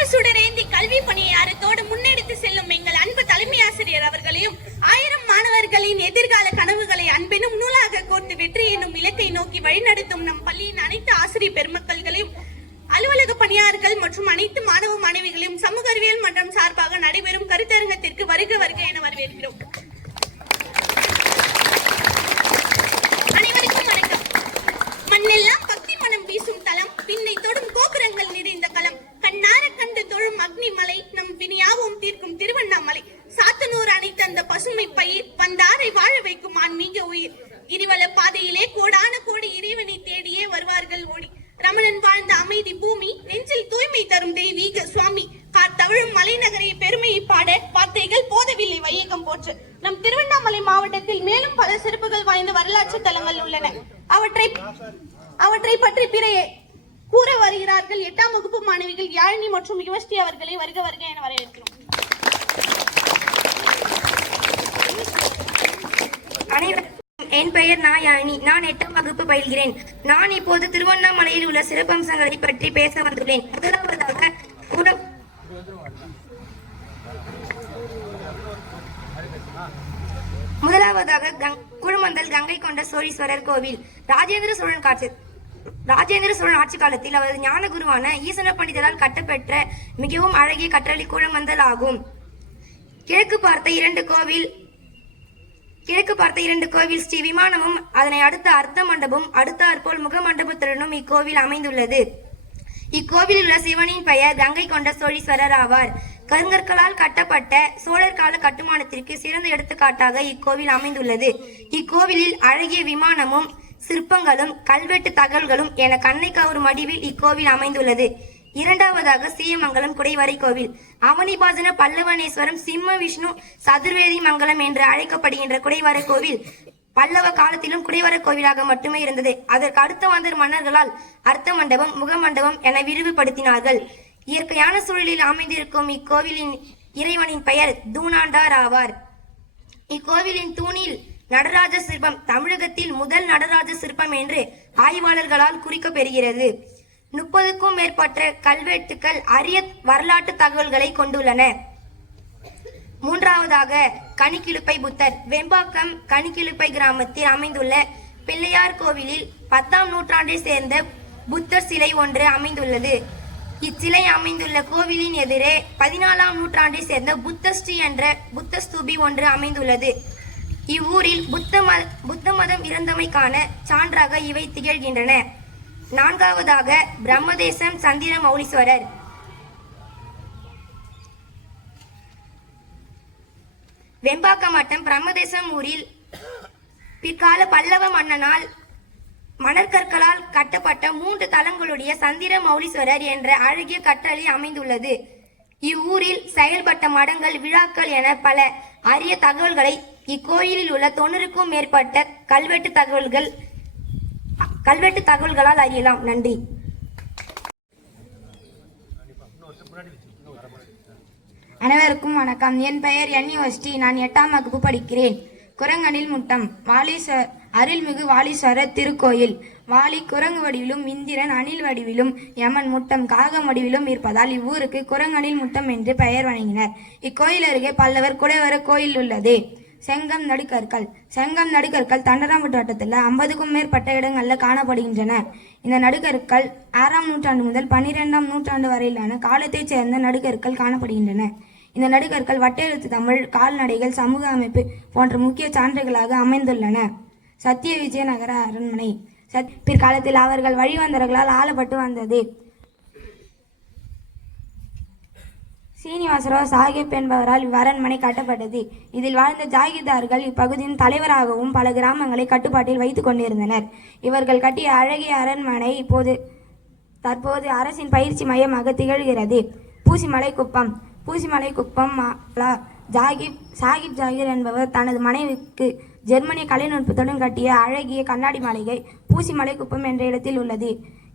அறிவு சுடரேந்தி கல்வி பணியை அறத்தோடு முன்னெடுத்து செல்லும் எங்கள் அன்பு தலைமை ஆசிரியர் அவர்களையும் 1000 மாணவர்களின் எதிர்கால கனவுகளை அன்பெனும் நூலாக கோர்த்து வெற்றி என்னும் இலக்கை நோக்கி வழிநடத்தும் நம் பள்ளியின் அனைத்து ஆசிரியர் பெருமக்கள்களையும் அலுவலக பணியாளர்கள் மற்றும் அனைத்து மாணவ மாணவிகளையும் சமூக அறிவியல் மன்றம் சார்பாக நடைபெறும் கருத்தரங்கத்திற்கு வருக வருக என வரவேற்கிறோம். அனைவருக்கும் வணக்கம். மண்ணெல்லாம் பக்தி மனம் வீசும் தலம், பின்னை தொடும் கோபுரங்கள் நிறைந்த களம், கண்ணார கண்டு தொழும் அக்னி மலை, நம் வினையாவும் தீர்க்கும் திருவண்ணாமலை, சாத்தனூர் அணை தந்த பசுமை பயிர், வந்தாரை வாழ வைக்கும் ஆன்மீக உயிர், கிரிவல பாதையிலே கோடான கோடி இறைவனை தேடியே வருவார்கள் ஓடி, ரமணன் வாழ்ந்த அமைதி பூமி, நெஞ்சில் தூய்மை தரும் தெய்வீக சுவாமி, காத்தவிழும் மலைநகரை பெருமையை பாட வார்த்தைகள் போதவில்லை வையகம் போற்று. நம் திருவண்ணாமலை மாவட்டத்தில் மேலும் பல சிறப்புகள் வாய்ந்த வரலாற்று தலங்கள் உள்ளன. அவற்றை பற்றி பிறையே கூற வருகிறார்கள் 8ஆம் வகுப்பு மாணவிகள் யாழினி மற்றும் யுவஸ்ரீ அவர்களை வருக வருக என வரவேற்கிறோம். என் பெயர் யாழினி. நான் 8ஆம் வகுப்பு பயில்கிறேன். நான் இப்போது திருவண்ணாமலையில் உள்ள சிறப்பம்சங்களை பற்றி பேச வந்துள்ளேன். முதலாவதாக குழுமந்தல் கங்கை கொண்ட சோழீஸ்வரர் கோவில். ராஜேந்திர சோழன் ஆட்சி காலத்தில் அவரது ஞான குருவான ஈசன பண்டிதரால் கட்டப்பெற்ற மிகவும் அழகிய கற்றளி குழுமந்தல் ஆகும். கிழக்கு பார்த்த இரண்டு கோவில் ஸ்ரீ விமானமும் அதனை அடுத்த அர்த்த மண்டபம் அடுத்தாற்போல் முக மண்டபத்துடனும் இக்கோவில் அமைந்துள்ளது. இக்கோவிலில் உள்ள சிவனின் பெயர் கங்கை கொண்ட சோழீஸ்வரர் ஆவார். கருங்கற்களால் கட்டப்பட்ட சோழர் கால கட்டுமானத்திற்கு சிறந்த எடுத்துக்காட்டாக இக்கோவில் அமைந்துள்ளது. இக்கோவிலில் அழகிய விமானமும் சிற்பங்களும் கல்வெட்டு தகவல்களும் என கண்ணை கவரும் வடிவில் இக்கோவில் அமைந்துள்ளது. இரண்டாவதாக சீயமங்கலம் குடைவரை கோவில். அவனிபாசன பல்லவனேஸ்வரம் சிம்ம விஷ்ணு சதுர்வேதி மங்கலம் என்று அழைக்கப்படுகின்ற குடைவரை கோவில் பல்லவ காலத்திலும் குடைவரை கோவிலாக மட்டுமே இருந்தது. அதற்கு அடுத்த வந்த மன்னர்களால் அர்த்த மண்டபம் முகமண்டபம் என விரிவுபடுத்தினார்கள். இயற்கையான சூழலில் அமைந்திருக்கும் இக்கோவிலின் இறைவனின் பெயர் தூணாண்டார் ஆவார். இக்கோவிலின் தூணில் நடராஜ சிற்பம் தமிழகத்தில் முதல் நடராஜ சிற்பம் என்று ஆய்வாளர்களால் குறிக்கப்பெறுகிறது. 30க்கும் மேற்பட்ட கல்வெட்டுக்கள் அரிய வரலாற்று தகவல்களை கொண்டுள்ளன. மூன்றாவதாக கணிக்கிழுப்பை புத்தர். வெம்பாக்கம் கணிக்கிழுப்பை கிராமத்தில் அமைந்துள்ள பிள்ளையார் கோவிலில் 10ஆம் நூற்றாண்டை சேர்ந்த புத்தர் சிலை ஒன்று அமைந்துள்ளது. இச்சிலை அமைந்துள்ள கோவிலின் எதிரே 14ஆம் நூற்றாண்டை சேர்ந்த புத்தஸ்ரீ என்ற புத்த ஸ்தூபி ஒன்று அமைந்துள்ளது. இவ்வூரில் புத்த மதம் இருந்தமைக்கான சான்றாக இவை திகழ்கின்றன. நான்காவதாக பிரம்மதேசம் சந்திர மௌலீஸ்வரர். வெம்பாக்கம் வட்டம் பிரம்மதேசம் ஊரில் பிற்கால பல்லவ மன்னனால் மணற்கற்களால் கட்டப்பட்ட 3 தலங்களுடைய சந்திர மௌலீஸ்வரர் என்ற அழகிய கற்றளி அமைந்துள்ளது. இவ்வூரில் செயல்பட்ட மடங்கள் விழாக்கள் என பல அரிய தகவல்களை இக்கோயிலில் உள்ள 90க்கும் மேற்பட்ட கல்வெட்டு தகவல்களால் அறியலாம். நன்றி. அனைவருக்கும் வணக்கம். என் பெயர் யுவஸ்ரீ. நான் 8ஆம் வகுப்பு படிக்கிறேன். குரங்கனில் முட்டம் அருள்மிகு வாலீஸ்வரர் திருக்கோயில். வாலி குரங்கு வடிவிலும் இந்திரன் அணில் வடிவிலும் யமன் முட்டம் காகம் வடிவிலும் இருப்பதால் இவ்வூருக்கு குரங்கனில் முட்டம் என்று பெயர் வழங்கினர். இக்கோயில் அருகே பல்லவர் குடைவர கோயில் உள்ளது. செங்கம் நடுக்கற்கள் தண்டராம்பட்டு வட்டத்தில் 50க்கும் மேற்பட்ட இடங்கள்ல காணப்படுகின்றன. இந்த நடுக்கற்கள் 6ஆம் நூற்றாண்டு முதல் 12ஆம் நூற்றாண்டு வரையிலான காலத்தைச் சேர்ந்த நடுக்கற்கள் காணப்படுகின்றன. இந்த நடுக்கற்கள் வட்டெழுத்து தமிழ், கால்நடைகள், சமூக அமைப்பு போன்ற முக்கிய சான்றுகளாக அமைந்துள்ளன. சத்திய விஜயநகர அரண்மனை பிற்காலத்தில் அவர்கள் வழிவந்தவர்களால் ஆளப்பட்டு வந்தது. சீனிவாசராவ் சாஹிப் என்பவரால் இவ்வரண்மனை கட்டப்பட்டது. இதில் வாழ்ந்த ஜாகிர்தார்கள் இப்பகுதியின் தலைவராகவும் பல கிராமங்களை கட்டுப்பாட்டில் வைத்துக் கொண்டிருந்தனர். இவர்கள் கட்டிய அழகிய அரண்மனை தற்போது அரசின் பயிற்சி மையமாக திகழ்கிறது. பூசிமலை குப்பம் சாஹிப் ஜாகிர் என்பவர் தனது மனைவிக்கு ஜெர்மனிய கலைநுட்பத்துடன் கட்டிய அழகிய கண்ணாடி மாளிகை பூசிமலை குப்பம் என்ற இடத்தில் உள்ளது.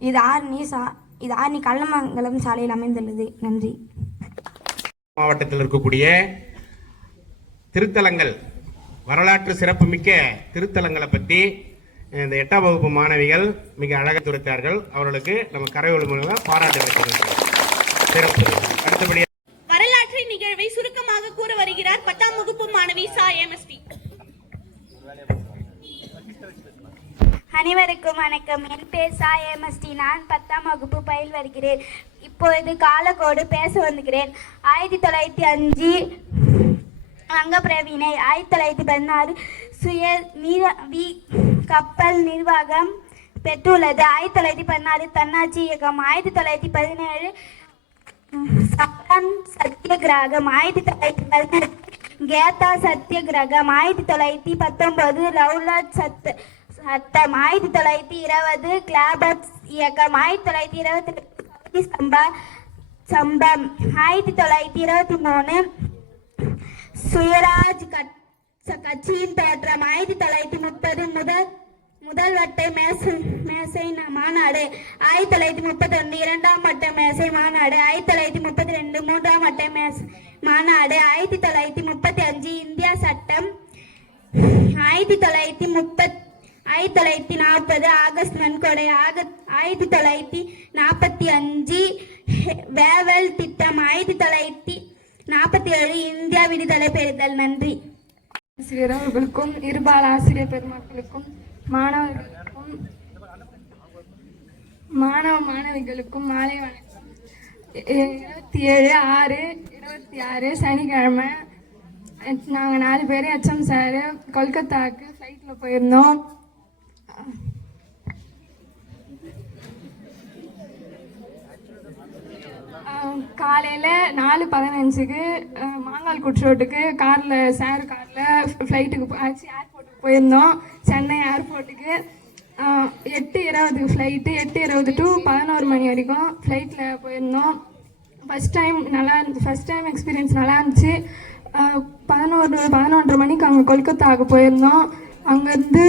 இது ஆர்னி கள்ளமங்கலம் சாலையில் அமைந்துள்ளது. நன்றி. மாவட்டத்தில் இருக்கக்கூடிய திருத்தலங்கள், வரலாற்று சிறப்புமிக்க திருத்தலங்களை பற்றி இந்த 8ஆம் வகுப்பு மாணவிகள் மிக அழகாக துரைத்தார்கள். அவர்களுக்கு நம்ம கரையோடு மூலமாக பாராட்டு வைக்கிறோம். சிறப்பு. அடுத்தபடியாக வரலாற்று நிகழ்வை சுருக்கமாக கூற வருகிறார் 10ஆம் வகுப்பு மாணவி சா எம்எஸ்டி. அனைவருக்கும் வணக்கம். என் பேர் சா எம்எஸ்டி. நான் 10ஆம் வகுப்பு பயில் வருகிறேன். இப்பொழுது காலக்கோடு பேச வந்துகிறேன். 1905 அங்கப்பிரவினை, 1916 சுய நீராவி கப்பல் நிர்வாகம் பெற்றுள்ளது. 1916 தன்னாட்சி இயக்கம். 1917 சப்ரன் சத்தியகிரகம். 1918 கேதா சத்தியகிரகம். 1919 ரவுலட் சட்டம். 1920 கிளாபர்ஸ் இயக்கம். 1922 சம்பம். 1923 சுயராஜ் கட்சியின் தோற்றம். 1930 முதல் வட்டை மேசை மாநாடு. 1931 இரண்டாம் வட்ட மேசை மாநாடு. 1932 மூன்றாம் வட்ட மேசை மாநாடு. 1935 இந்தியா சட்டம். 1940 ஆகஸ்ட் நன்கொடை. 1945 வேவல் திட்டம். 1947 இந்தியா விடுதலை பெறுதல். நன்றி. ஆசிரியர் அவர்களுக்கும் இருபால ஆசிரியர் பெருமக்களுக்கும் மாணவிகளுக்கும் மாலை வணக்கம். 27/6/26 சனிக்கிழமை நாங்கள் 4 பேர் HM சார் கொல்கத்தாவுக்கு ஃப்ளைட்டில் போயிருந்தோம். காலையில் 4:15க்கு மாங்கால்குட் ரோட்டுக்கு சார் காரில் ஃப்ளைட்டுக்கு ஏர்போர்ட்டுக்கு போயிருந்தோம். சென்னை ஏர்போர்ட்டுக்கு 8:20 ஃப்ளைட்டு. 8:20 to 11 மணி வரைக்கும் ஃப்ளைட்டில் போயிருந்தோம். ஃபஸ்ட் டைம் எக்ஸ்பீரியன்ஸ் நல்லா இருந்துச்சு. 11:30 மணிக்கு அங்கே கொல்கத்தாவுக்கு போயிருந்தோம். அங்கேருந்து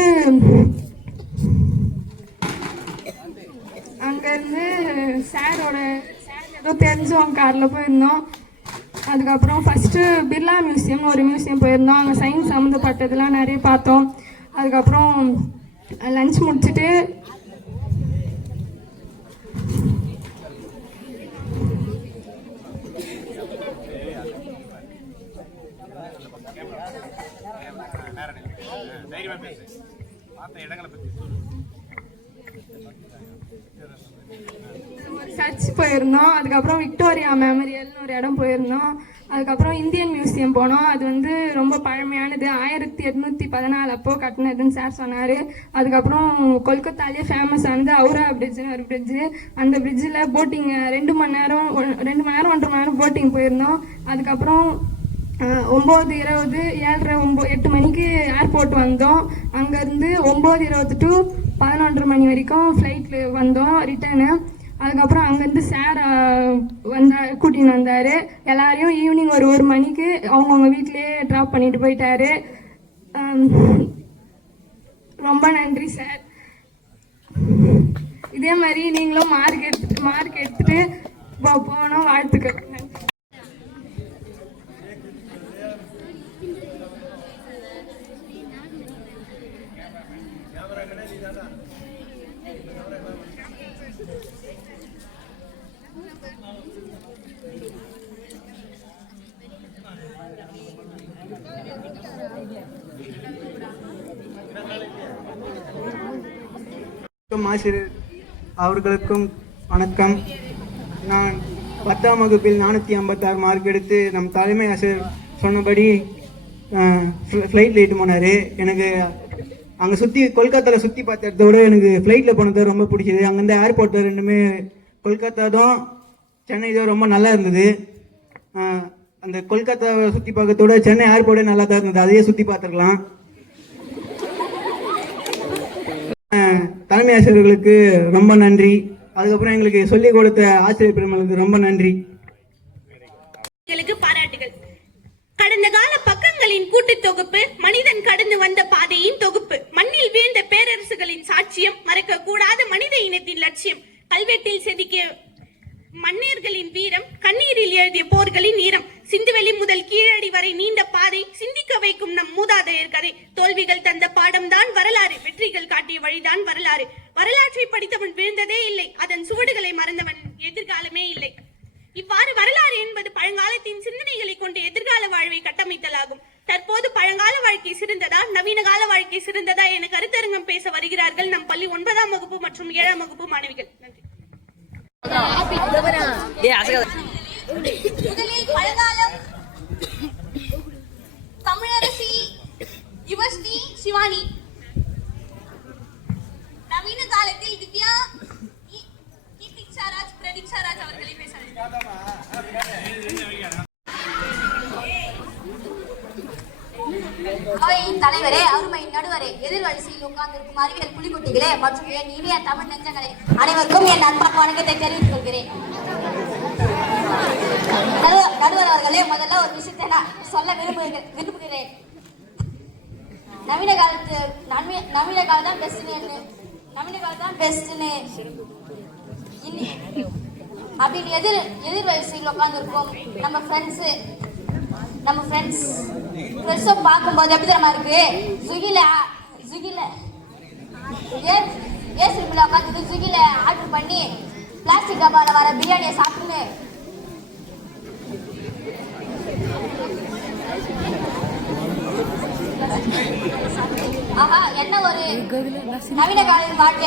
சார் ஏதோ தெரிஞ்சவங்க காரில் போயிருந்தோம். அதுக்கப்புறம் ஃபஸ்ட்டு பிர்லா மியூசியம் ஒரு மியூசியம் போயிருந்தோம். அங்கே சயின்ஸ் சம்மந்தப்பட்டதெல்லாம் நிறைய பார்த்தோம். அதுக்கப்புறம் லஞ்ச் முடிச்சுட்டு சர்ச் போயிருந்தோம். அதுக்கப்புறம் விக்டோரியா மெமரியல்னு ஒரு இடம் போயிருந்தோம். அதுக்கப்புறம் இந்தியன் மியூசியம் போனோம். அது வந்து ரொம்ப பழமையானது. 1814 அப்போது கட்டினதுன்னு சார் சொன்னார். அதுக்கப்புறம் கொல்கத்தாலேயே ஃபேமஸானது ஹவுரா பிரிட்ஜுன்னு ஒரு பிரிட்ஜு. அந்த பிரிட்ஜில் போட்டிங் 2 மணி நேரம் 1.5 மணி நேரம் போட்டிங் போயிருந்தோம். அதுக்கப்புறம் 9:20 7:30 8 மணிக்கு ஏர்போர்ட் வந்தோம். அங்கேருந்து 9:20 to 11 மணி வரைக்கும் ஃப்ளைட்டில் வந்தோம் ரிட்டர்னு. அதுக்கப்புறம் அங்கேருந்து சார் கூட்டின்னு வந்தார். எல்லாரையும் ஈவினிங் ஒரு மணிக்கு அவங்கவுங்க வீட்டிலேயே ட்ராப் பண்ணிட்டு போயிட்டாரு. ரொம்ப நன்றி சார். இதே மாதிரி நீங்களும் மார்க் எடுத்துட்டு போகணும். வாழ்த்துக்கள். நன்றி. ஆசிரியர் அவர்களுக்கும் வணக்கம். நான் 10ஆம் வகுப்பில் 456 மார்க் எடுத்து நம் தலைமை ஆசிரியர் சொன்னபடி ஃப்ளைட்டில் இட்டு போனார். எனக்கு அங்கே கொல்கத்தாவில் சுற்றி பார்த்த இடத்த விட எனக்கு ஃப்ளைட்டில் போனது ரொம்ப பிடிச்சது. அங்கேருந்து ஏர்போர்ட்டில் ரெண்டுமே கொல்கத்தா தான் சென்னை தான் ரொம்ப நல்லா இருந்தது. அந்த கொல்கத்தாவை சுற்றி பார்க்கறதோட சென்னை ஏர்போர்ட்டே நல்லா தான் இருந்தது. அதையே சுற்றி பார்த்துருக்கலாம். தலைமை ஆசிரியர்களுக்கு ரொம்ப நன்றி. அதுக்கப்புறம் எங்களுக்கு சொல்லிக் கொடுத்த ஆசிரியர் பெருமளுக்கு ரொம்ப நன்றி. பாராட்டுகள். கடந்த கால பக்கங்களின் கூட்டு தொகுப்பு, மனிதன் கடந்து வந்த பாதையின் தொகுப்பு, மண்ணில் வீழ்ந்த பேரரசுகளின் சாட்சியம், மறக்க கூடாத மனித இனத்தின் லட்சியம், கல்வெட்டில் செதுக்கிய மன்னர்களின் வீரம், கண்ணீரில் எழுதிய போர்களின் ஈரம், சிந்துவெளி முதல் கீழடி வரை நீண்ட பாதை, சிந்திக்க வைக்கும் நம் மூதாதையர் கதை, தோல்விகள் தந்த பாடம் தான் வரலாறு, வெற்றிகள் காட்டிய வழிதான் வரலாறு, வரலாற்றை படித்தவன் வீழ்ந்ததே இல்லை, அதன் சுவடுகளை மறந்தவன் எதிர்காலமே இல்லை. இவ்வாறு நன்றிகள். நன்றி. முதலில் பழங்காலம் தமிழரசி யுவஸ்ரீ சிவானி, நவீன காலத்தில் திவ்யா கீர்த்திக்ஷாராஜ் பிரதீக்ஷாராஜ் அவர்களை பேச அவையின் தலைவரே, அருமையின் நடுவரே, எதிர்வரிசையில் உட்கார்ந்திருக்கும் அறிவியல் புலிக்குட்டிகளே மற்றும் என் இனிய தமிழ் நெஞ்சங்களே, அனைவருக்கும் என் அன்பான வணக்கத்தை தெரிவித்துக் கொள்கிறேன். நடுவர் அவர்களே, முதல்ல ஒரு விஷயத்தை நான் சொல்ல விரும்புகிறேன். நவீன காலம் தான் பெஸ்ட்னு அப்படின்னு எதிர்வரிசையில் உட்கார்ந்துருக்கோம் நம்ம ஃப்ரெண்ட்ஸை பார்க்கும்போது எப்படி தெரியுமா இருக்கு? ஸ்விக்கியில் ஏசிபியில் உட்காந்துட்டு ஸ்விக்கியில் ஆர்டர் பண்ணி பிளாஸ்டிக் டப்பாவில் வர பிரியாணியை சாப்பிட்டுன்னு ஆஹா, என்ன ஒரு நவீன கால வாழ்க்கை.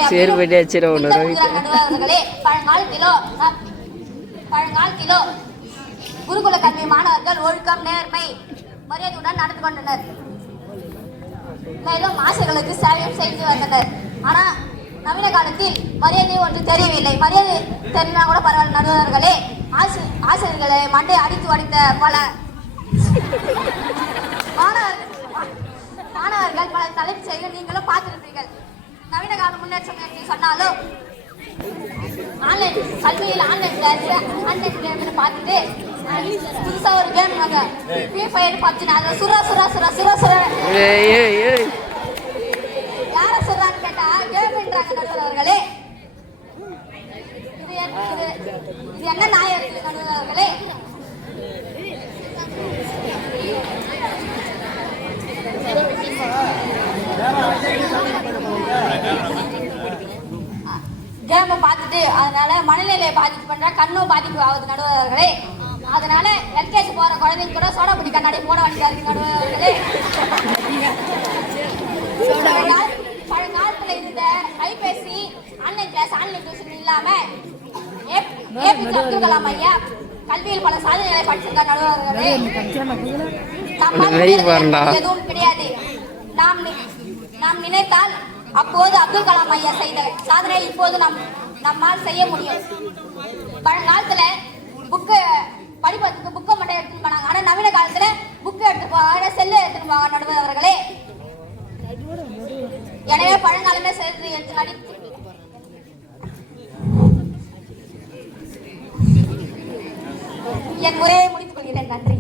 நடுவர்களே, பழங்காலத்திலோ குருகுல கல்வி மாணவர்கள் ஒழுக்கம், நேர்மை, மரியாதையுடன் நடந்து கொண்டனர். மேலும் ஆசிரியர்களுக்கு சேவையும் செய்து வந்தனர். ஆனா நவீன காலத்தில் மரியாதை ஒன்று தெரியவில்லை. மரியாதை தெரிவினா கூட பரவாயில்ல நடுவர்களே. ஆசிரியர்களை மண்டை அடித்து வடித்த பல மாணவர்கள் பல தலைப்பு செய்ய நீங்களும் பார்த்திருப்பீர்கள். நவீன கால முன்னேற்றம் என்று சொன்னாலும் கல்வியில் ஆன்லைன் கேம் பார்த்துட்டு புதுசா ஒரு கேம் ஃப்ரீ ஃபயர் பார்த்து அதை சுரா யார சொல்றான்னு கேட்டா கேம்ன்றாங்க நடுவர்களே. இது என்ன நியாயம் இருக்கு நடுவர்களே? கேமை பார்த்துட்டு அதனால மனநிலையை பாதிப்பு பண்ற, கண்ணும் பாதிப்பு ஆகுது நடுவர்களே. அதனால எல்கேஜி போற குழந்தைங்க கூட சோடா புடி கண்ணாடி போட வேண்டியது நடுவர்களே. பழங்காலத்துல இருந்த கைபேசி, ஆன்லைன் கிளாஸ், ஆன்லைன் டியூஷன் இல்லாம ஏபிஜே அப்துல் கலாம் ஐயா கல்வியில் பல சாதனைகளை படிச்சிருக்கார் நடுவர்களே. எதுவும் கிடையாது. நாம் நினைத்தால் அப்போது அப்துல் கலாம் ஐயா செய்த சாதனை இப்போது நம்மால் செய்ய முடியும். பழங்காலத்துல புக்கு படிப்பதற்கு புக்கை மட்டும் எடுத்துட்டு போனாங்க. ஆனா நவீன காலத்துல புக்கு எடுத்து போவாங்க, செல்லு எடுத்துட்டு போவாங்க நடுவர்களே. எனவே பழங்காலமே சேர்த்து எடுத்து என் உரையை முடித்துக் கொள்கிறேன். நன்றி.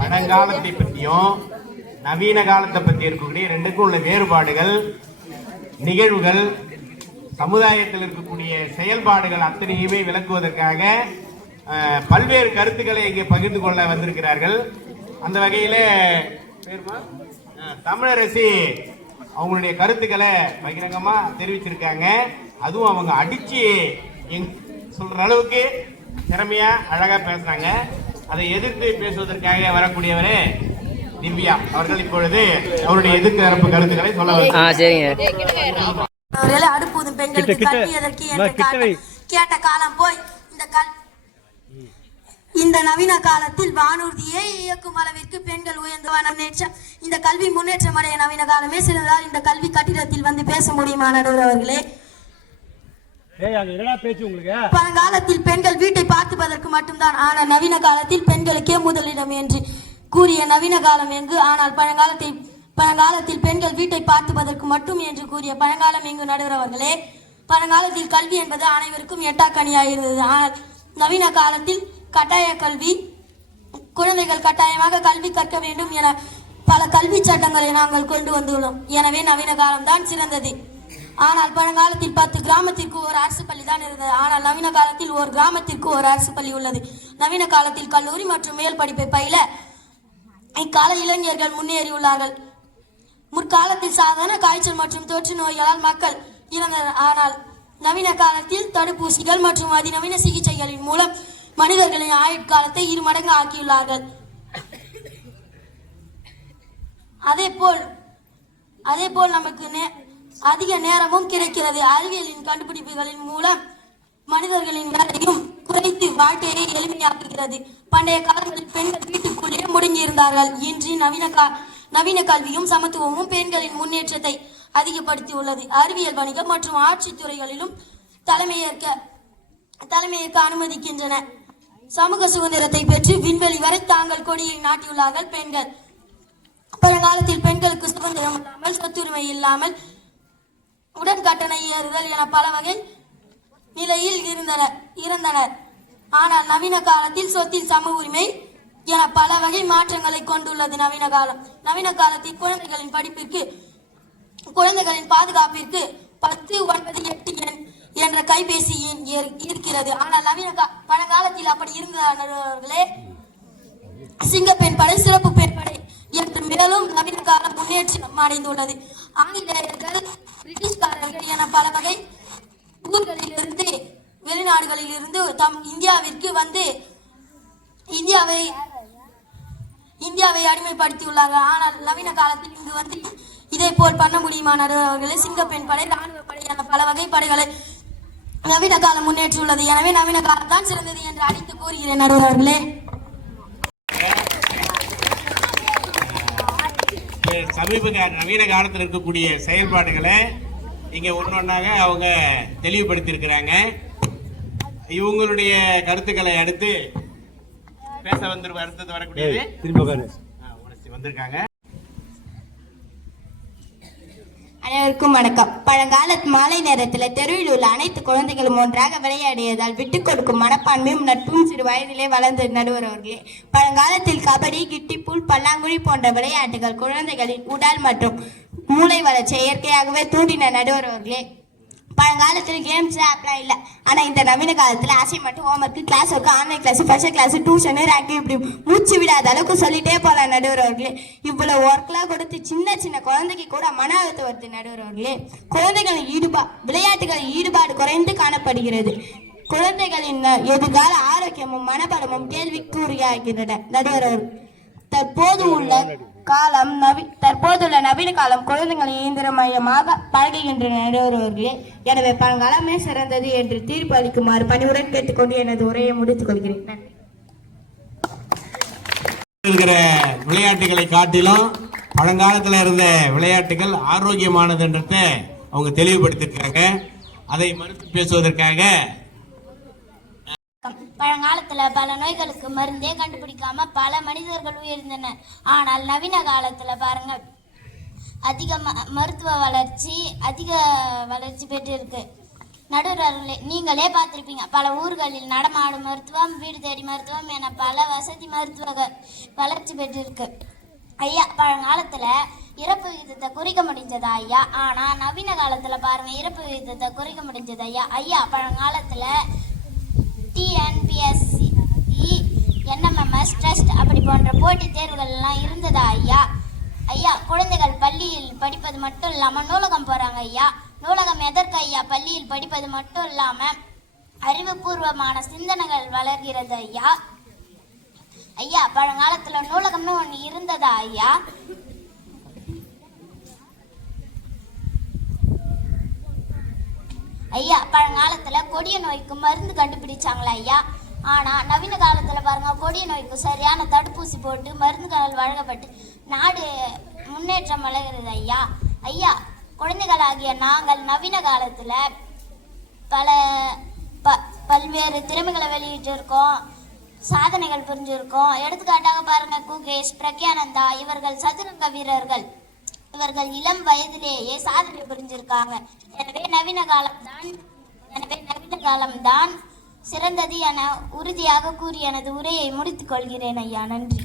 பழங்காலத்தை பற்றியும் நவீன காலத்தை பற்றி இருக்கக்கூடிய ரெண்டுக்கும் உள்ள வேறுபாடுகள், நிகழ்வுகள், சமுதாயத்தில் இருக்கக்கூடிய செயல்பாடுகள் அத்தனையுமே விளக்குவதற்காக பல்வேறு கருத்துக்களை இங்கே பகிர்ந்து கொள்ள வந்திருக்கிறார்கள். அந்த வகையில தமிழரசி அவங்களுடைய கருத்துக்களை பகிரங்கமா தெரிவிச்சிருக்காங்க. அதுவும் அவங்க அடிச்சு சொல்ற அளவுக்கு திறமையா அழகா பேசுறாங்க. அதை எதிர்த்து பேசுவதற்காக வரக்கூடியவரே திவ்யா அவர்கள் இப்பொழுது அவருடைய எதிர்ப்பு கருத்துக்களை சொல்ல. அடுப்பூதும் பெண்களுக்கு கல்வி எதற்கு என்று கேட்ட காலம் போய் இந்த நவீன காலத்தில் வானூர்தியை இயக்கும் அளவிற்கு பெண்கள் உயர்ந்து முன்னேற்றம், இந்த கல்வி முன்னேற்றம் அடைய நவீன காலமே சிறந்தால் இந்த கல்வி கட்டிடத்தில் வந்து பேச முடியுமா நடுவர் அவர்களே? பழங்காலத்தில் பெண்கள் வீட்டை பார்த்துப்பதற்கு மட்டும்தான், ஆனால் நவீன காலத்தில் பெண்களுக்கே முதலிடம் என்று கூறிய நவீன காலம் எங்கு? ஆனால் பழங்காலத்தில் பெண்கள் வீட்டை பார்த்துப்பதற்கு மட்டும் என்று கூறிய பழங்காலம் எங்கு நடுவர் அவர்களே? பழங்காலத்தில் கல்வி என்பது அனைவருக்கும் எட்டாக்கனியாக இருந்தது. ஆனால் நவீன காலத்தில் கட்டாய கல்வி, குழந்தைகள் கட்டாயமாக கல்வி கற்க வேண்டும் என பல கல்வி சட்டங்களை நாங்கள் கொண்டு வந்துள்ளோம். எனவே நவீன காலம்தான் சிறந்தது. ஆனால் பழங்காலத்தில் 10 கிராமத்திற்கு ஒரு அரசு பள்ளி தான் இருந்தது. ஆனால் நவீன காலத்தில் ஒரு கிராமத்திற்கு ஒரு அரசு பள்ளி உள்ளது. நவீன காலத்தில் கல்லூரி மற்றும் மேல் படிப்பை பயில இக்கால இளைஞர்கள் முன்னேறியுள்ளார்கள். முற்காலத்தில் சாதாரண காய்ச்சல் மற்றும் தொற்று நோய்களால் மக்கள் இறந்தனர். ஆனால் நவீன காலத்தில் தடுப்பூசிகள் மற்றும் அதிநவீன சிகிச்சைகளின் மூலம் மனிதர்களின் ஆயுட்காலத்தை 2 மடங்கு ஆக்கியுள்ளார்கள். அதேபோல் நமக்கு அதிக நேரமும் கிடைக்கிறது. அறிவியலின் கண்டுபிடிப்புகளின் மூலம் மனிதர்களின் வேலையும் குறைத்து வாழ்க்கையை எளிமையாக்குகிறது. பண்டைய காலங்களில் பெண்கள் வீட்டுக்குள்ளே முடங்கியிருந்தார்கள். இன்று நவீன கல்வியும் சமத்துவமும் பெண்களின் முன்னேற்றத்தை அதிகப்படுத்தியுள்ளது. அறிவியல், வணிகம் மற்றும் ஆட்சி துறைகளிலும் தலைமையேற்க அனுமதிக்கின்றன. சமூக சுதந்திரத்தை பெற்று விண்வெளி வரை தாங்கள் கொடியை நாட்டியுள்ளார்கள் பெண்கள். பழங்காலத்தில் பெண்களுக்கு சுதந்திரம் இல்லாமல், சொத்துரிமை இல்லாமல், உடன்கட்டணை ஏறுதல் என பல வகை நிலையில் இருந்தனர். ஆனால் நவீன காலத்தில் சொத்தில் சம உரிமை என பல வகை மாற்றங்களை கொண்டுள்ளது நவீன காலம். நவீன காலத்தில் குழந்தைகளின் படிப்பிற்கு, குழந்தைகளின் பாதுகாப்பிற்கு 10, 9, 8 என்ற கைபேசி எண் இருக்கிறது. ஆனால் பழங்காலத்தில் அப்படி இருந்தவர்களே சிங்கப்பெண் படை, சிறப்பு பெண் படை என்று மேலும் நவீன காலம் முன்னேற்றம் அடைந்துள்ளது. ஆங்கிலேயர்கள், பிரிட்டிஷ்காரர்கள் என பல வகை ஊர்களிலிருந்து, வெளிநாடுகளில் இருந்து இந்தியாவிற்கு வந்து இந்தியாவை அடிமைப்படுத்தியுள்ளார்கள். ஆனால் நவீன காலத்தில் இங்கு வந்து இதே போல் பண்ண முடியுமா நடுவர்களே? சிங்கப்பெண் படை, ராணுவ படை என பல வகை படைகளை நவீன காலம் முன்னேற்றியுள்ளது. எனவே நவீன காலம் தான் சிறந்தது என்று அழைத்து கூறுகிறேன் நடுவர்களே. சமீப நவீன காலத்தில் இருக்கக்கூடிய செயல்பாடுகளை இங்க ஒன்னொன்னாக அவங்க தெளிவுபடுத்தி இவங்களுடைய கருத்துக்களை அடுத்து பேச அடுத்தது வரக்கூடியது வந்திருக்காங்க. அனைவருக்கும் வணக்கம். பழங்காலத்து மாலை நேரத்தில் தெருவில் உள்ள அனைத்து குழந்தைகளும் ஒன்றாக விளையாடியதால் விட்டுக் கொடுக்கும் மனப்பான்மையும் நட்பும் சிறு வயதிலே வளர்ந்த நடுவர் அவர்களே. பழங்காலத்தில் கபடி, கிட்டிப்பூல், பல்லாங்குழி போன்ற விளையாட்டுகள் குழந்தைகளின் உடல் மற்றும் மூளை வளர்ச்சியை இயற்கையாகவே தூண்டின நடுவர் அவர்களே. பழங்காலத்தில் கேம்ஸ் அப்படிலாம் இல்லை. ஆனால் இந்த நவீன காலத்தில் assignment, homework, class work, online class, special class, tuition, rank இப்படி மூச்சு விடாத அளவுக்கு சொல்லிட்டே போகலாம் நடுவர் அவர்களே. இவ்வளோ ஒர்க்லாம் கொடுத்து சின்ன சின்ன குழந்தைக்கு கூட மன அழுத்தம் வருது நடுவர் அவர்களே. குழந்தைகளின் விளையாட்டுகளின் ஈடுபாடு குறைந்து காணப்படுகிறது. குழந்தைகளின் எதிர்கால ஆரோக்கியமும் மனபலமும் கேள்விக்குறியாகின்றன நடுவர் அவர்கள். தற்போதுள்ள நவீன காலம் குழந்தைகளை இயந்திரமயமாக பழகுகின்றன நடுவர்களே. எனவே பழங்காலமே சிறந்தது என்று தீர்ப்பு அளிக்குமாறு பணிவுடன் கேட்டுக்கொண்டு எனது உரையை முடித்துக் கொள்கிறேன். விளையாட்டுகளை காட்டிலும் பழங்காலத்தில் இருந்த விளையாட்டுகள் ஆரோக்கியமானதுன்றத அவங்க தெளிவுபடுத்திருக்காங்க. அதை மறுத்து பேசுவதற்காக பழங்காலத்துல பல நோய்களுக்கு மருந்தே கண்டுபிடிக்காம பல மனிதர்கள் உயிர்ந்தனர். ஆனால் நவீன காலத்துல பாருங்க, அதிக மருத்துவ வளர்ச்சி பெற்று இருக்கு. நடுவர்களே, நீங்களே பார்த்திருப்பீங்க, பல ஊர்களில் நடமாடும் மருத்துவம், வீடு தேடி மருத்துவம் என பல வசதி மருத்துவ வளர்ச்சி பெற்றிருக்கு. ஐயா, பழங்காலத்துல இறப்பு விகிதத்தை குறைக்க முடிஞ்சதா ஐயா? ஆனா நவீன காலத்துல பாருங்க, இறப்பு விகிதத்தை குறைக்க முடிஞ்சது ஐயா. ஐயா, பழங்காலத்துல TNPSC, NMMS, ட்ரஸ்ட் அப்படி போன்ற போட்டித் தேர்வுகள்லாம் இருந்ததா ஐயா? ஐயா, குழந்தைகள் பள்ளியில் படிப்பது மட்டும் இல்லாமல் நூலகம் போகிறாங்க ஐயா. நூலகம் எதற்கு ஐயா? பள்ளியில் படிப்பது மட்டும் இல்லாமல் அறிவுபூர்வமான சிந்தனைகள் வளர்கிறது ஐயா. ஐயா, பழங்காலத்தில் நூலகம்னு ஒன்று இருந்ததா ஐயா? ஐயா, பழங்காலத்துல கொடிய நோய்க்கு மருந்து கண்டுபிடிச்சாங்களா ஐயா? ஆனா நவீன காலத்துல பாருங்க, கொடிய நோய்க்கு சரியான தடுப்பூசி போட்டு மருந்துகள் வழங்கப்பட்டு நாடு முன்னேற்றம் அடைகிறது ஐயா. ஐயா, குழந்தைகளாகிய நாங்கள் நவீன காலத்துல பல்வேறு திறமைகளை வெளியிட்டு இருக்கோம், சாதனைகள் புரிஞ்சிருக்கோம். எடுத்துக்காட்டாக பாருங்க, குகேஷ், பிரக்யானந்தா இவர்கள் சதுரங்க வீரர்கள். இவர்கள் இளம் வயதிலேயே சாதனை புரிஞ்சிருக்காங்க. எனவே நவீன காலம்தான் சிறந்தது என உறுதியாக கூறி எனது உரையை முடித்துக் கொள்கிறேன் ஐயா. நன்றி.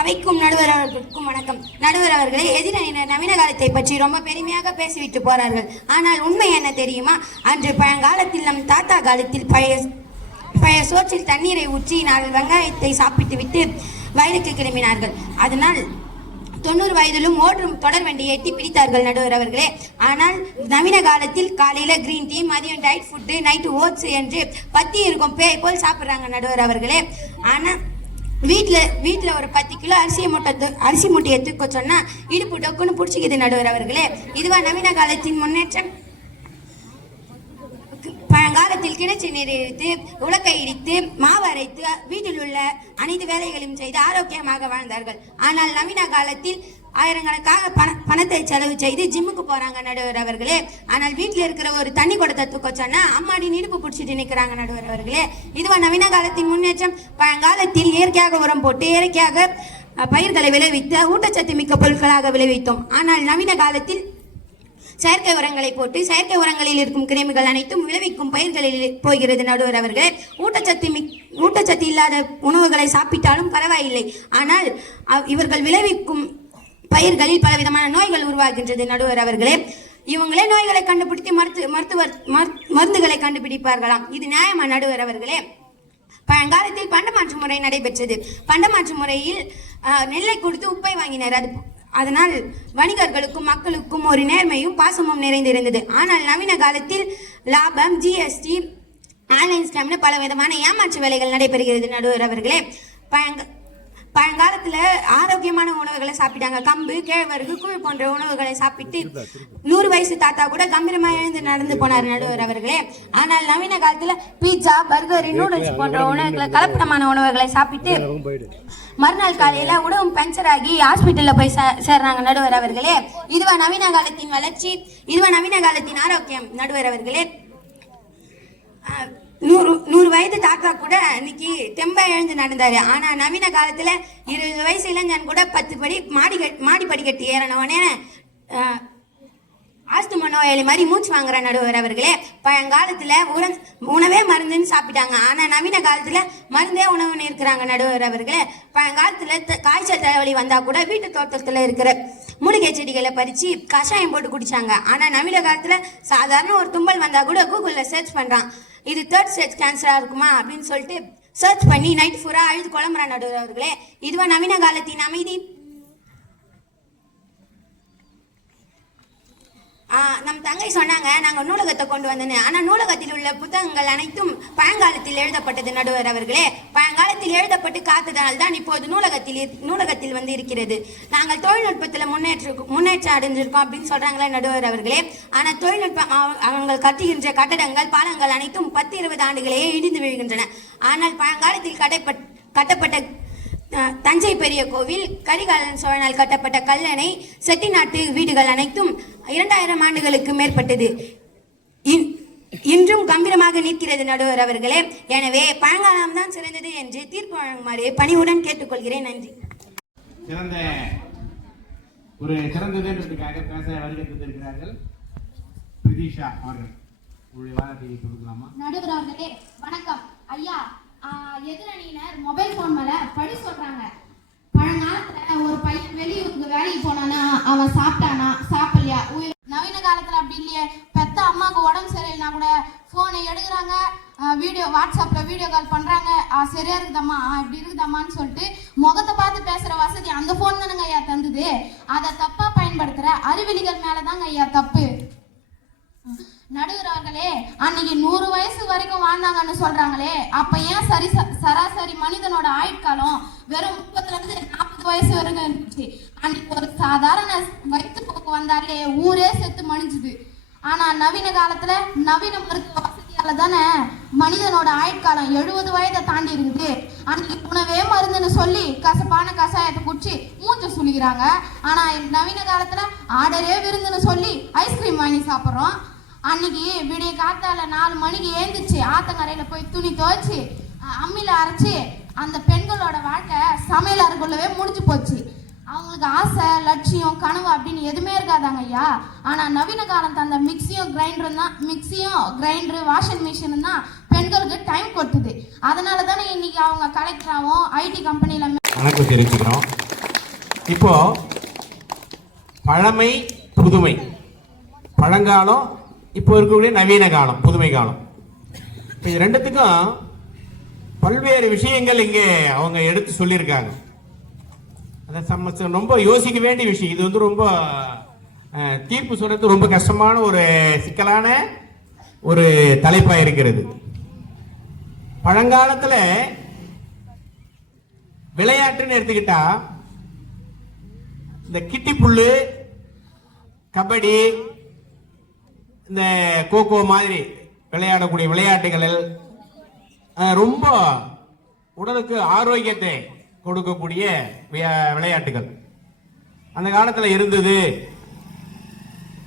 அவைக்கும் நடுவர் அவர்களுக்கும் வணக்கம். நடுவர் அவர்களே, எதிரணியினர் நவீன காலத்தை பற்றி ரொம்ப பெருமையாக பேசிவிட்டு போறார்கள். ஆனால் உண்மை என்ன தெரியுமா? அன்று பழங்காலத்தில் நம் தாத்தா காலத்தில் பழைய சோற்றில் தண்ணீரை ஊற்றி 4 வெங்காயத்தை சாப்பிட்டு விட்டு வயலுக்கு கிளம்பினார்கள். அதனால் 90 வயதிலும் ஓடும் தொடர் வண்டியை எட்டி பிடித்தார்கள் நடுவர் அவர்களே. ஆனால் நவீன காலத்தில் காலையில கிரீன் டீ, மதியம் டயட் ஃபுட்டு, நைட்டு ஓட்ஸ் என்று பத்தி இருக்கும் பேய் போல் சாப்பிட்றாங்க நடுவர் அவர்களே. ஆனால் வீட்டில் ஒரு 10 கிலோ அரிசி மூட்டையை தூக்க சொன்னா இடுப்பு டொக்குன்னு பிடிச்சிக்குது நடுவர் அவர்களே. இதுவா நவீன காலத்தின் முன்னேற்றம்? பழங்காலத்தில் கிணற்று நீர் இழுத்து உலக்கை இடித்து மாவு அரைத்து வீட்டில் உள்ள அனைத்து வேலைகளையும் செய்து ஆரோக்கியமாக வாழ்ந்தார்கள். ஆனால் நவீன காலத்தில் ஆயிரக்கணக்காக பணத்தை செலவு செய்து ஜிம்முக்கு போறாங்க நடுவர் அவர்களே. ஆனால் வீட்டில் இருக்கிற ஒரு தண்ணி குடத்தை தூக்க சொன்னா அம்மாடி இடுப்பு பிடிச்சிட்டு நிற்கிறாங்க நடுவர் அவர்களே. இதுவா நவீன காலத்தின் முன்னேற்றம்? பழங்காலத்தில் இயற்கையாக உரம் போட்டு இயற்கையாக பயிர்களை விளைவித்து ஊட்டச்சத்து மிக்க பொருட்களாக விளைவித்தோம். ஆனால் நவீன காலத்தில் செயற்கை உரங்களை போட்டு செயற்கை உரங்களில் இருக்கும் கிருமிகள் அனைத்தும் விளைவிக்கும் பயிர்களில் போகிறது நடுவர் அவர்களே. ஊட்டச்சத்து இல்லாத உணவுகளை சாப்பிட்டாலும் பரவாயில்லை, ஆனால் இவர்கள் விளைவிக்கும் பயிர்களில் பலவிதமான நோய்கள் உருவாகின்றது நடுவர் அவர்களே. இவங்களே நோய்களை கண்டுபிடித்து மருந்துகளை கண்டுபிடிப்பார்களாம். இது நியாயமா நடுவர் அவர்களே? பழங்காலத்தில் பண்டமாற்று முறை நடைபெற்றது. பண்டமாற்று முறையில் நெல்லை கொடுத்து உப்பை வாங்கினர். அதனால் வணிகர்களுக்கும் மக்களுக்கும் ஒரு நேர்மையும் பாசமும் நிறைந்திருந்தது. ஆனால் நவீன காலத்தில் லாபம், ஜிஎஸ்டி, ஆன்லைன் ஸ்கேம்னு பல விதமான ஏமாற்று வேலைகள் நடைபெறுகிறது நடுவர் அவர்களே. பழங்காலத்துல ஆரோக்கியமான உணவுகளை சாப்பிட்டாங்க. கம்பு, கேழ்வரகு, கூழ் போன்ற உணவுகளை சாப்பிட்டு 100 வயசு தாத்தா கூட கம்பீரமா எழுந்து நடந்து போனார் நடுவர் அவர்களே. ஆனால் நவீன காலத்துல பீட்சா, பர்கர், நூடுல்ஸ் போன்ற உணவுகளை கலப்படமான உணவுகளை சாப்பிட்டு மறுநாள் காலையில உடம்பு பஞ்சர் ஆகி ஹாஸ்பிட்டல்ல போய் சேர்றாங்க நடுவர் அவர்களே. இதுவா நவீன காலத்தின் வளர்ச்சி? இதுவா நவீன காலத்தின் ஆரோக்கியம் நடுவர் அவர்களே? 100 வயது தாத்தா கூட இன்னைக்கு தெம்பா எழுந்து நடந்தாரு. ஆனா நவீன காலத்துல 20 வயசு இளைஞன் கூட 10 படி மாடி படிக்கட்டு ஏறனவனே ஆஸ்துமா நோயாளி மாதிரி மூச்சு வாங்குற நடுவர் அவர்களே. பழங்காலத்துல உணவே மருந்துன்னு சாப்பிட்டாங்க. ஆனா நவீன காலத்துல மருந்தே உணவுன்னு இருக்கிறாங்க நடுவர் அவர்களே. பழங்காலத்துல காய்ச்சல் தலைவலி வந்தா கூட வீட்டு தோட்டத்துல இருக்கிற மூலிகை செடிகளை பறிச்சு கஷாயம் போட்டு குடிச்சாங்க. ஆனா நவீன காலத்துல சாதாரண ஒரு தும்பல் வந்தா கூட கூகுள்ல சர்ச் பண்றான், இது 3rd ஸ்டேஜ் கேன்சரா இருக்குமா அப்படின்னு சொல்லிட்டு சர்ச் பண்ணி நைட் பூரா அழுது குழம்புற நடுவர் அவர்களே. இதுவா நவீன காலத்தின் அமைதி? நம் தங்கை சொன்னாங்க நாங்க நூலகத்தை கொண்டு வந்தேன்னு. ஆனா நூலகத்தில் உள்ள புத்தகங்கள் அனைத்தும் பழங்காலத்தில் எழுதப்பட்டது நடுவர் அவர்களே. பழங்காலத்தில் எழுதப்பட்டு காத்ததால் தான் இப்போது நூலகத்தில் வந்து இருக்கிறது. நாங்கள் தொழில்நுட்பத்தில் முன்னேற்றம் அடைஞ்சிருக்கோம் அப்படின்னு சொல்றாங்களே நடுவர் அவர்களே. ஆனா தொழில்நுட்பம் அவங்க கட்டுகின்ற கட்டடங்கள், பாலங்கள் அனைத்தும் 10-20 ஆண்டுகளே இடிந்து விழுகின்றன. ஆனால் பழங்காலத்தில் கட்டப்பட்ட தஞ்சை பெரிய கோவில், கரிகாலன் சோழனால் கட்டப்பட்ட கல்லணை, செட்டிநாட்டு வீடுகள் அனைத்தும் 2000 ஆண்டுகளுக்கு மேற்பட்டது. இன்றும் கம்பீரமாக நிற்கிறது நடுவர் அவர்களே. எனவே பழங்காலம் தான் சிறந்தது என்று தீர்ப்பு வழங்குமாறு பணிவுடன் கேட்டுக்கொள்கிறேன். நன்றி. சிறந்ததுன்றதுக்காக பேச வருகை தந்திருக்கிறார்கள் பிரதீஷா அவர்கள். உங்களுடைய வாதத்தை கொடுக்கலாமா? நடுவர் அவர்களே வணக்கம். ஐயா, எதிரணியினர் மொபைல் போன் மேல பழி சொல்றாங்க. பழங்காலத்துல ஒரு பையன் வெளியூருக்கு வேலைக்கு போனானா அவன் சாப்பிட்டானா சாப்பிடலையா? நவீன காலத்துல அப்படி இல்லையே. பெத்த அம்மாவுக்கு உடம்பு சரியில்லைனா கூட போனை எடுக்கிறாங்க, வாட்ஸ்அப்ல வீடியோ கால் பண்றாங்க. சரியா இருக்குதம்மா, இப்படி இருக்குதம்மான்னு சொல்லிட்டு முகத்தை பார்த்து பேசுற வசதி அந்த போன் தானுங்க ஐயா தந்தது. அதை தப்பா பயன்படுத்துற அறிவிலிகள் மேலதாங்க ஐயா தப்பு. நடுவர் அவர்களே, அன்னைக்கு 100 வயசு வரைக்கும் வாழ்ந்தாங்கன்னு சொல்றாங்களே, அப்ப ஏன் சராசரி மனிதனோட ஆயுட்காலம் வெறும் 30-40 வயசு வரைக்கும் இருந்துச்சு? அன்னைக்கு ஒரு சாதாரண வயிற்றுப்போக்கு வந்தாலே ஊரே செத்து மணிஞ்சுது. ஆனா நவீன காலத்துல நவீன மருத்துவ வசதியால தானே மனிதனோட ஆயுட்காலம் 70 வயதை தாண்டி இருக்குது. அன்னைக்கு உணவே மருந்துன்னு சொல்லி கசப்பான கஷாயத்தை குடிச்சு மூச்சை சுழிக்கிறாங்க. ஆனா நவீன காலத்துல ஆர்டரே விருந்துன்னு சொல்லி ஐஸ்கிரீம் வாங்கி சாப்பிட்றோம். அன்னைக்கு விடிய காத்தால 4 மணிக்கு ஏந்திச்சு ஆத்தங்கரையில போய் துணி துவைச்சு அம்மியில அரைச்சி அந்த பெண்களோட வாழ்க்கை சமையல் அறைக்குள்ளவே முடிஞ்சு போச்சு. அவங்களுக்கு ஆசை, லட்சியம், கனவு அப்படின்னு எதுவுமே இருக்காதாங்க ஐயா. ஆனா நவீன காலம் தந்த மிக்சியும் கிரைண்டரு வாஷிங் மிஷினும் தான் பெண்களுக்கு டைம் கொடுத்துது. அதனால தானே இன்னைக்கு அவங்க கலெக்டராகவும் ஐடி கம்பெனியில வணக்கம் தெரிவிச்சுக்கிறோம். இப்போ பழமை புதுமை, பழங்காலம் இப்போ இருக்கக்கூடிய நவீன காலம், புதுமை காலம், இது ரெண்டுத்துக்கும் பல்வேறு விஷயங்கள் இங்கே அவங்க எடுத்து சொல்லியிருக்காங்க. அதை ரொம்ப யோசிக்க வேண்டிய விஷயம். இது வந்து ரொம்ப தீர்ப்பு சொல்றது ரொம்ப கஷ்டமான ஒரு சிக்கலான ஒரு தலைப்பாக இருக்கிறது. பழங்காலத்தில் விளையாட்டுன்னு எடுத்துக்கிட்டா இந்த கிட்டி புல்லு, கபடி, இந்த கோகோ மாதிரி விளையாடக்கூடிய விளையாட்டுகளில் ரொம்ப உடலுக்கு ஆரோக்கியத்தை கொடுக்கக்கூடிய விளையாட்டுகள் அந்த காலத்துல இருந்தது.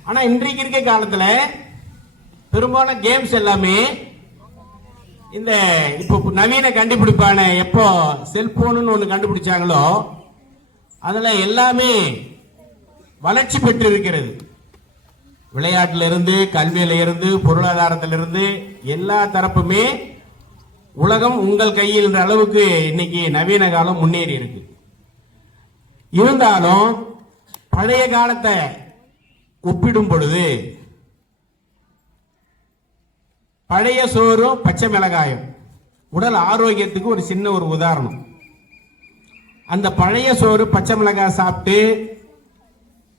ஆனா இன்றைக்கு இருக்க காலத்துல பெரும்பாலான கேம்ஸ் எல்லாமே இந்த இப்போ நவீன கண்டுபிடிப்பான எப்போ செல்போன் ஒன்று கண்டுபிடிச்சாங்களோ அதுல எல்லாமே வளர்ச்சி பெற்று இருக்கிறது. விளையாட்டுல இருந்து, கல்வியில இருந்து, பொருளாதாரத்திலிருந்து எல்லா தரப்புமே உலகம் உங்கள் கையில் என்ற அளவுக்கு இன்னைக்கு நவீன காலம் முன்னேறி இருக்கு. இருந்தாலும் பழைய காலத்தை ஒப்பிடும் பொழுது பழைய சோறும் பச்சை மிளகாயும் உடல் ஆரோக்கியத்துக்கு ஒரு சின்ன ஒரு உதாரணம். அந்த பழைய சோறு பச்சை மிளகாய் சாப்பிட்டு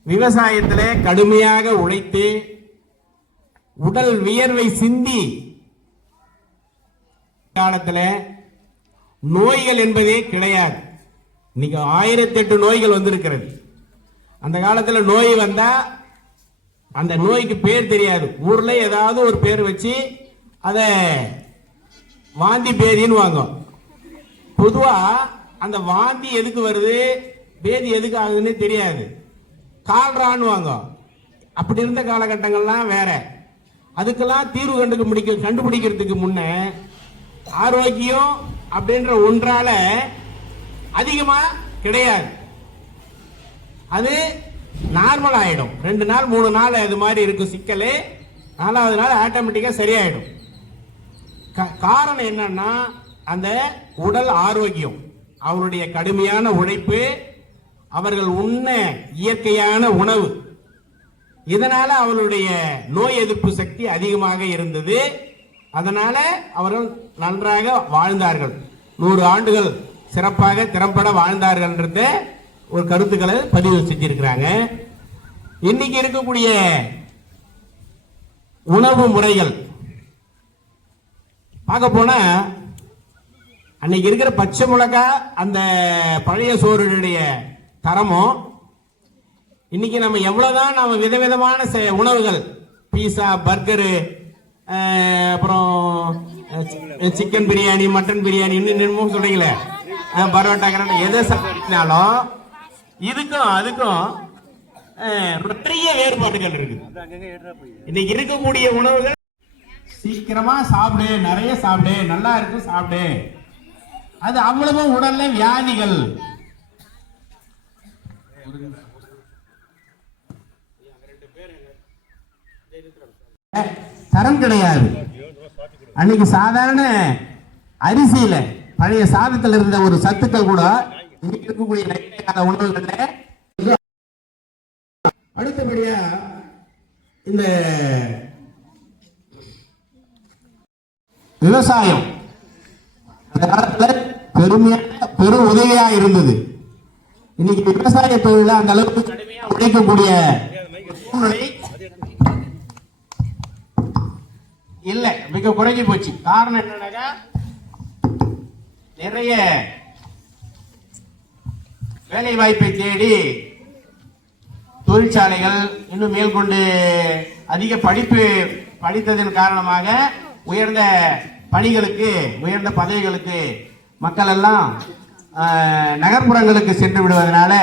விவசாயத்தில் கடுமையாக உழைத்து உடல் வியர்வை சிந்தி காலத்தில் நோய்கள் என்பதே கிடையாது. இன்னைக்கு 1008 நோய்கள் வந்திருக்கிறது. அந்த காலத்தில் நோய் வந்தா அந்த நோய்க்கு பேர் தெரியாது. ஊர்ல ஏதாவது ஒரு பேர் வச்சு அத வாந்தி பேதின்னு வாங்க. பொதுவா அந்த வாந்தி எதுக்கு வருது, பேதி எதுக்கு ஆகுதுன்னு தெரியாது. கால்ரான்னு வாங்க. அப்படி இருந்த காலகட்டங்கள்லாம் வேற. அதுக்கெல்லாம் தீர்வு கண்டுபிடிக்கிறதுக்கு முன்ன ஆரோக்கியம் அப்படின்ற ஒன்றால அதிகமா கிடையாது. அது நார்மல் ஆயிடும். 2 நாள் 3 நாள் அது மாதிரி இருக்கும் சிக்கல். 4வது நாள் ஆட்டோமேட்டிக்கா சரியாயிடும். காரணம் என்னன்னா அந்த உடல் ஆரோக்கியம், அவருடைய கடுமையான உழைப்பு, அவர்கள் உண்ண இயற்கையான உணவு, இதனால அவருடைய நோய் எதிர்ப்பு சக்தி அதிகமாக இருந்தது. அதனால அவர்கள் நன்றாக வாழ்ந்தார்கள். 100 ஆண்டுகள் சிறப்பாக திறம்பட வாழ்ந்தார்கள் ஒரு கருத்துக்களை பதிவு செஞ்சிருக்கிறாங்க. இன்னைக்கு இருக்கக்கூடிய உணவு முறைகள் பார்க்க போனா அன்னைக்கு இருக்கிற பச்சை மிளகாய் அந்த பழைய சோறுடைய தரமும் இன்னைக்கு நம்ம எவ்வளவுதான் நம்ம விதவிதமான உணவுகள், பீஸா, பர்கரு, அப்புறம் சிக்கன் பிரியாணி, மட்டன் பிரியாணி, இன்னும் சொல்றீங்களே, பரோட்டா, கரோட்டா, எதை சாப்பிட்டாலும் இதுக்கும் அதுக்கும் நிறைய வேறுபாடுகள் இருக்கு. இன்னைக்கு இருக்கக்கூடிய உணவுகள் சீக்கிரமா சாப்பிடு, நிறைய சாப்பிடு, நல்லா இருக்கும் சாப்பிடு, அது அவ்வளவு உடல்ல வியாதிகள். தரம் கிடையாது. அன்னைக்கு சாதாரண அரிசியில பழைய சாதத்தில் இருந்த ஒரு சத்துக்கள் கூட இன்னைக்கு இருக்கக்கூடிய உணவுகள்ல. அடுத்தபடியா இந்த விவசாயம் அந்த காலத்துல பெரும் உதவியா இருந்தது. இன்னைக்கு விவசாய தொழில அந்த அளவுக்கு கடுமையா உழைக்கக்கூடிய சூழ்நிலை இல்ல, மிக குறைஞ்சி போச்சு. காரணம் என்னன்னா நிறைய வேலை வாய்ப்பை தேடி தொழிற்சாலைகள் இன்னும் மேற்கொண்டு அதிக படித்ததன் காரணமாக உயர்ந்த பணிகளுக்கு, உயர்ந்த பதவிகளுக்கு மக்கள் எல்லாம் நகர்ப்புறங்களுக்கு சென்று விடுவதனால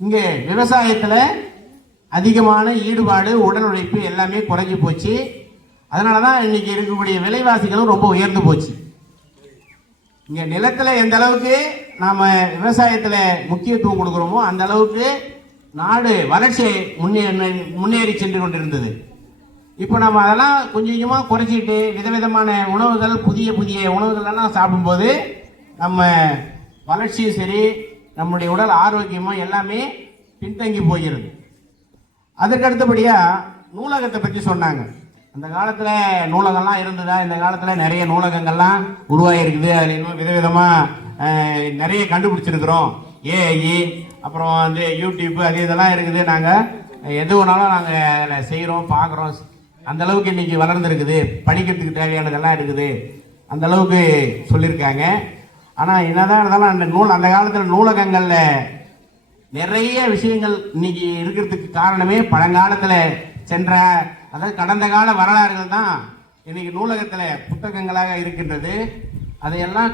இங்கே விவசாயத்தில் அதிகமான ஈடுபாடு, உடல் உழைப்பு எல்லாமே குறைஞ்சி போச்சு. அதனாலதான் இன்னைக்கு இருக்கக்கூடிய விலைவாசிகளும் ரொம்ப உயர்ந்து போச்சு. இங்க நிலத்துல எந்த அளவுக்கு நாம விவசாயத்துல முக்கியத்துவம் கொடுக்கிறோமோ அந்த அளவுக்கு நாடு வளர்ச்சி முன்னேறி சென்று கொண்டிருந்தது. இப்போ நம்ம அதெல்லாம் கொஞ்சம் கொஞ்சமா குறைச்சிட்டு விதவிதமான உணவுகள், புதிய புதிய உணவுகள் எல்லாம் சாப்பிடும்போது நம்ம வளர்ச்சியும் சரி, நம்முடைய உடல் ஆரோக்கியமும் எல்லாமே பின்தங்கி போகிறது. அதற்கு அடுத்தபடியா நூலகத்தை பற்றி சொன்னாங்க. அந்த காலத்துல நூலகம்லாம் இருந்ததா? இந்த காலத்துல நிறைய நூலகங்கள்லாம் உருவாகிருக்குது. அதில் இன்னும் விதவிதமா நிறைய கண்டுபிடிச்சிருக்கிறோம். ஏஐ, அப்புறம் வந்து யூடியூப், அது இதெல்லாம் இருக்குது. நாங்கள் எது வேணாலும் நாங்கள் செய்கிறோம், பார்க்குறோம். அந்த அளவுக்கு இன்னைக்கு வளர்ந்துருக்குது. படிக்கிறதுக்கு தேவையானதெல்லாம் இருக்குது, அந்த அளவுக்கு சொல்லியிருக்காங்க. ஆனா என்னதான் இருந்தாலும் அந்த காலத்துல நூலகங்கள்ல நிறைய விஷயங்கள் இன்னைக்கு இருக்கிறதுக்கு காரணமே பழங்காலத்துல சென்ற, அதாவது கடந்த கால வரலாறுகள் தான் இன்னைக்கு நூலகத்துல புத்தகங்களாக இருக்கின்றது. அதையெல்லாம்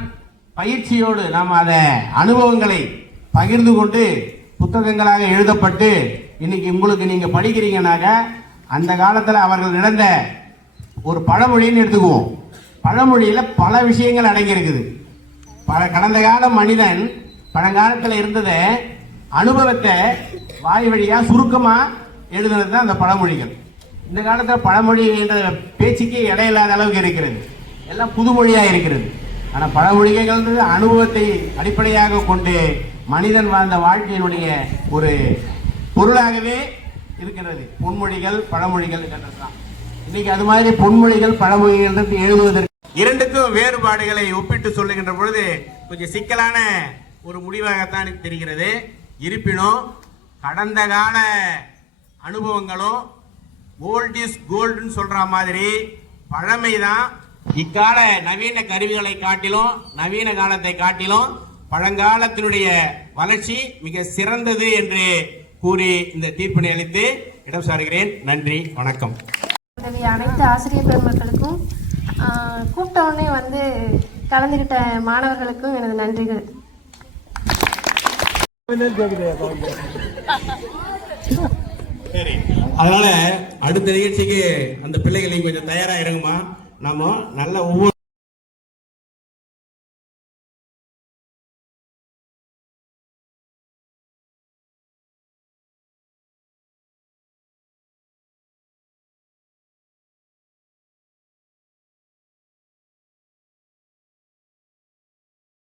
பயிற்சியோடு நாம் அதை அனுபவங்களை பகிர்ந்து கொண்டு புத்தகங்களாக எழுதப்பட்டு இன்னைக்கு உங்களுக்கு நீங்க படிக்கிறீங்கன்னாக்க அந்த காலத்துல அவர்கள் நடந்த ஒரு பழமொழின்னு எடுத்துக்குவோம். பழமொழியில பல விஷயங்கள் அடங்கியிருக்குது. கடந்த கால மனிதன் பழங்காலத்துல இருந்ததை அனுபவத்தை வாய் வழியா சுருக்கமா எழுதுனது தான் அந்த பழமொழிகள். இந்த காலத்துல பழமொழி என்ற பேச்சுக்கு இடையில்லாத அளவுக்கு இருக்கிறது, எல்லாம் புதுமொழியா இருக்கிறது. ஆனா பழமொழிகள் அனுபவத்தை அடிப்படையாக கொண்டு மனிதன் வாழ்ந்த வாழ்க்கையினுடைய ஒரு பொருளாகவே இருக்கிறது. பொன்மொழிகள் பழமொழிகள் என்றதுதான். இன்னைக்கு அது மாதிரி பொன்மொழிகள் பழமொழிகள் எழுதுவதற்கு இரண்டுக்கும் வேறுபாடுகளை ஒப்பிட்டு சொல்லுகின்ற பொழுது கொஞ்சம் சிக்கலான ஒரு முடிவாகத்தான் தெரிகிறது. இருப்பினும் கடந்த கால அனுபவங்களும் ஓல்ட் இஸ் கோல்டுன்னு சொல்ற மாதிரி பழமைதான் இக்கால நவீன கருவிகளை காட்டிலும் நவீன காலத்தை காட்டிலும் பழங்காலத்தினுடைய வளர்ச்சி மிக சிறந்தது என்று கூறி இந்த தீர்ப்பினை அளித்து இடம் சாருகிறேன். நன்றி, வணக்கம். அனைத்து ஆசிரியர் பெருமக்களுக்கும் கூப்பிட்ட உடனே வந்து கலந்துகிட்ட மாணவர்களுக்கும் எனது நன்றிகள். சரி, அதனால அடுத்த நிகழ்ச்சிக்கு அந்த பிள்ளைகளையும் கொஞ்சம் தயாரா இருங்கம்மா. நாம நல்ல ஒவ்வொரு